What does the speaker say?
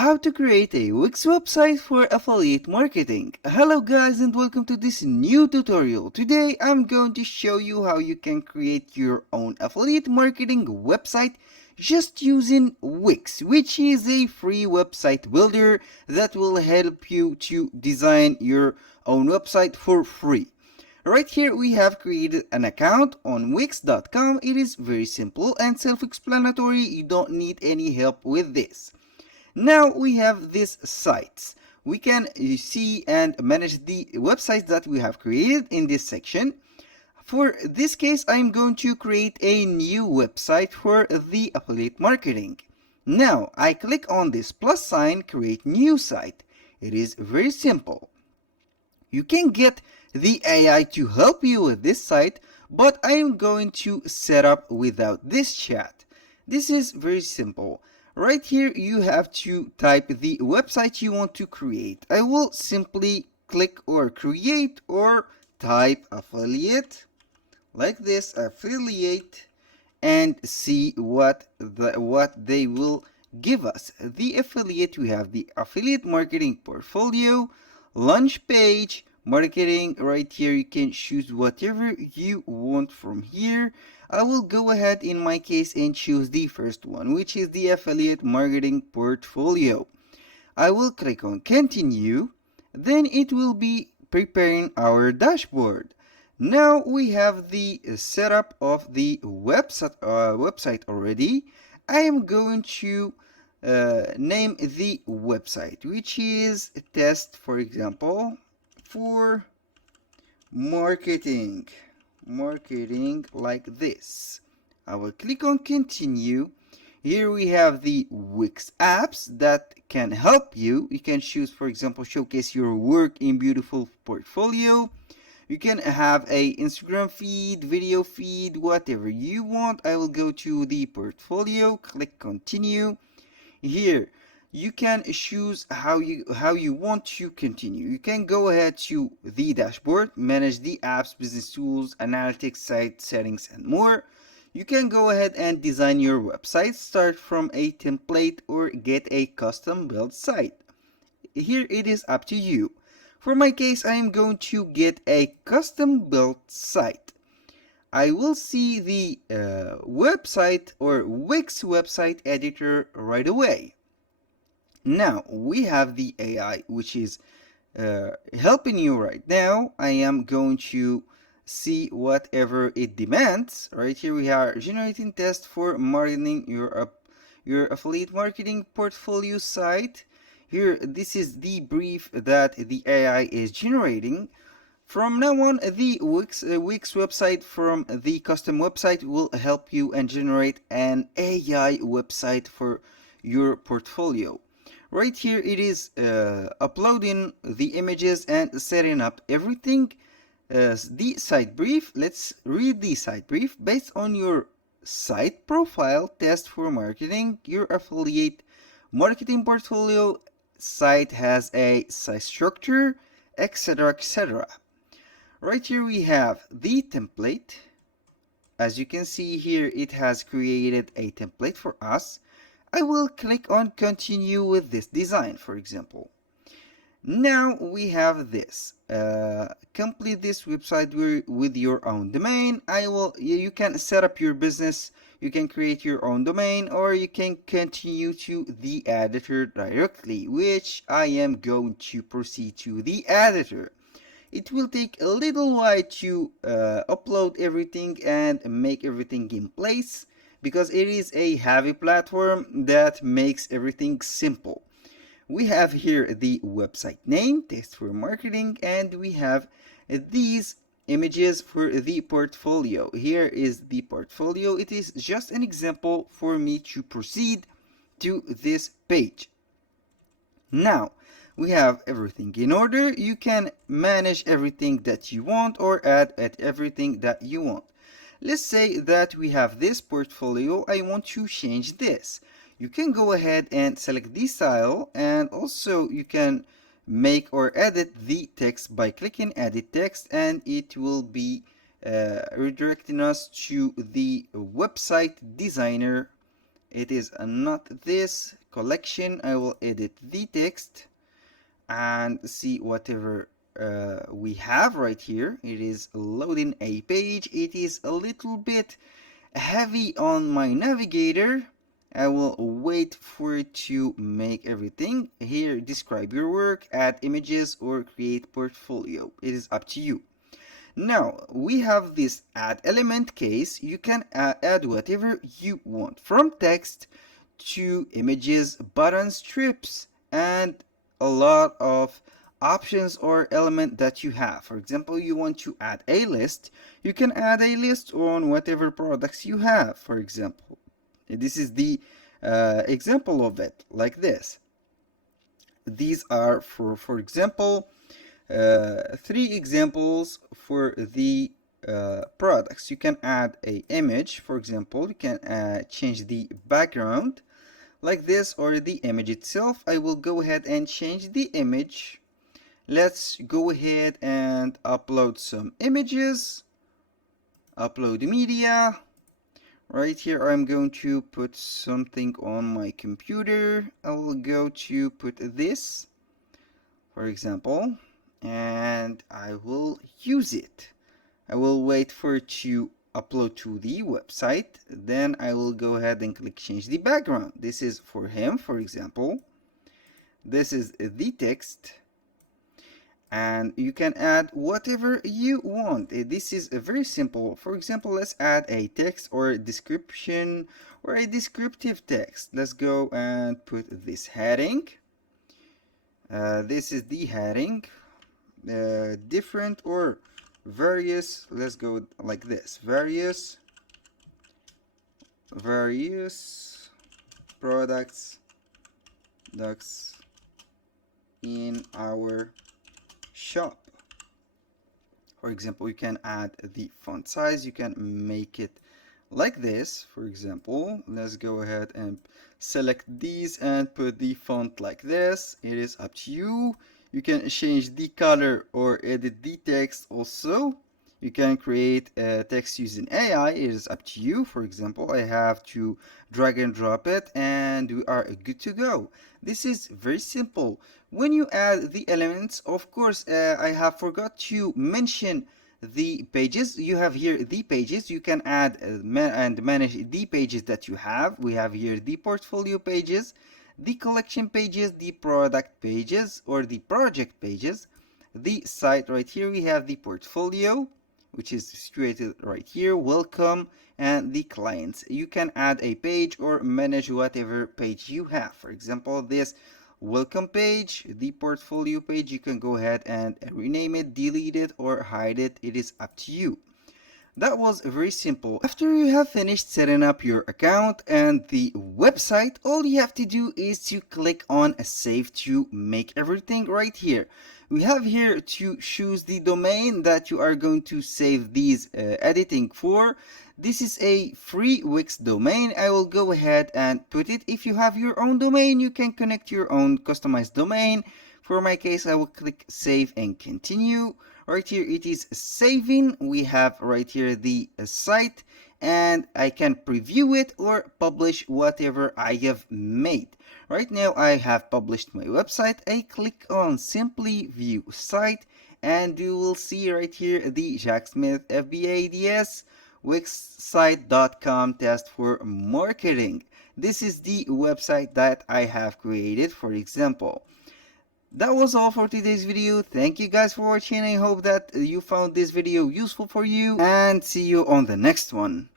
How to create a Wix website for affiliate marketing. Hello guys and welcome to this new tutorial. Today I'm going to show you how you can create your own affiliate marketing website just using Wix, which is a free website builder that will help you to design your own website for free. Right here we have created an account on Wix.com. It is very simple and self-explanatory. You don't need any help with this. Now we have these sites. We can see and manage the websites that we have created in this section. For this case, I'm going to create a new website for the affiliate marketing. Now I click on this plus sign, create new site. It is very simple. You can get the AI to help you with this site, but I'm going to set up without this chat. This is very simple. Right here you have to type the website you want to create. I will simply click or create or type affiliate like this, affiliate, and see what they will give us. The affiliate, we have the affiliate marketing portfolio, launch page, marketing. Right here you can choose whatever you want from here. I will go ahead in my case and choose the first one, which is the affiliate marketing portfolio. I will click on continue, then it will be preparing our dashboard. Now we have the setup of the website already. I am going to name the website, which is test, for example, for marketing like this. I will click on continue. Here we have the Wix apps that can help you. You can choose, for example, showcase your work in beautiful portfolio. You can have a Instagram feed, video feed, whatever you want. I will go to the portfolio, click continue. Here you can choose how you want to continue. You can go ahead to the dashboard, manage the apps, business tools, analytics, site settings, and more. You can go ahead and design your website, start from a template or get a custom built site. Here it is up to you. For my case, I am going to get a custom built site. I will see the website or Wix website editor right away. Now we have the AI which is helping you right now. I am going to see whatever it demands. Right here we are generating test for marketing your affiliate marketing portfolio site. Here this is the brief that the AI is generating. From now on, the Wix website from the custom website will help you and generate an AI website for your portfolio. Right here it is uploading the images and setting up everything. The site brief, let's read the site brief. Based on your site profile, test for marketing, your affiliate marketing portfolio site has a site structure, etc., etc. Right here we have the template. As you can see here, it has created a template for us. I will click on continue with this design, for example. Now we have this. Complete this website with your own domain. You can set up your business. You can create your own domain, or you can continue to the editor directly, which I am going to proceed to the editor. It will take a little while to upload everything and make everything in place, because it is a heavy platform that makes everything simple. We have here the website name, test for marketing, and we have these images for the portfolio. Here is the portfolio. It is just an example for me to proceed to this page. Now we have everything in order. You can manage everything that you want or add at everything that you want. Let's say that we have this portfolio. I want to change this. You can go ahead and select the style, and also you can make or edit the text by clicking edit text, and it will be redirecting us to the website designer. It is not this. collection. I will edit the text and see whatever we have right here. It is loading a page. It is a little bit heavy on my navigator. I will wait for it to make everything. Here, describe your work, add images, or create portfolio. It is up to you. Now, we have this add element case. You can add whatever you want, from text to images, buttons, strips, and a lot of options or element that you have. For example, you want to add a list. You can add a list on whatever products you have. For example, this is the example of it, like this. These are for example, 3 examples for the products. You can add a image. For example, you can change the background like this, or the image itself. I will go ahead and change the image. Let's go ahead and upload some images. Upload media. Right here, I'm going to put something on my computer. I will go to put this, for example, and I will use it. I will wait for it to upload to the website. Then I will go ahead and click change the background. This is for him, for example. This is the text, and you can add whatever you want. This is very simple. For example, let's add a text or a description or a descriptive text. Let's go and put this heading. This is the heading. Different or various. Let's go like this. Various products in our shop. For example, you can add the font size. You can make it like this. For example, let's go ahead and select these and put the font like this. It is up to you. You can change the color or edit the text also. You can create text using AI. It is up to you. For example, I have to drag and drop it and we are good to go. This is very simple. When you add the elements, of course, I have forgot to mention the pages. You have here the pages. You can add and manage the pages that you have. We have here the portfolio pages, the collection pages, the product pages or the project pages, the site. Right here we have the portfolio, which is situated right here, welcome, and the clients. You can add a page or manage whatever page you have. For example, this welcome page, the portfolio page, you can go ahead and rename it, delete it, or hide it. It is up to you. That was very simple. After you have finished setting up your account and the website, all you have to do is to click on save to make everything right here. We have here to choose the domain that you are going to save these editing for. This is a free Wix domain. I will go ahead and put it. If you have your own domain, you can connect your own customized domain. For my case, I will click save and continue. Right here it is saving. We have right here the site, and I can preview it or publish whatever I have made. Right now I have published my website. I click on simply view site and you will see right here the Jack Smith FBA-DS wixsite.com test for marketing. This is the website that I have created, for example. That was all for today's video. Thank you guys for watching. I hope that you found this video useful for you, and see you on the next one.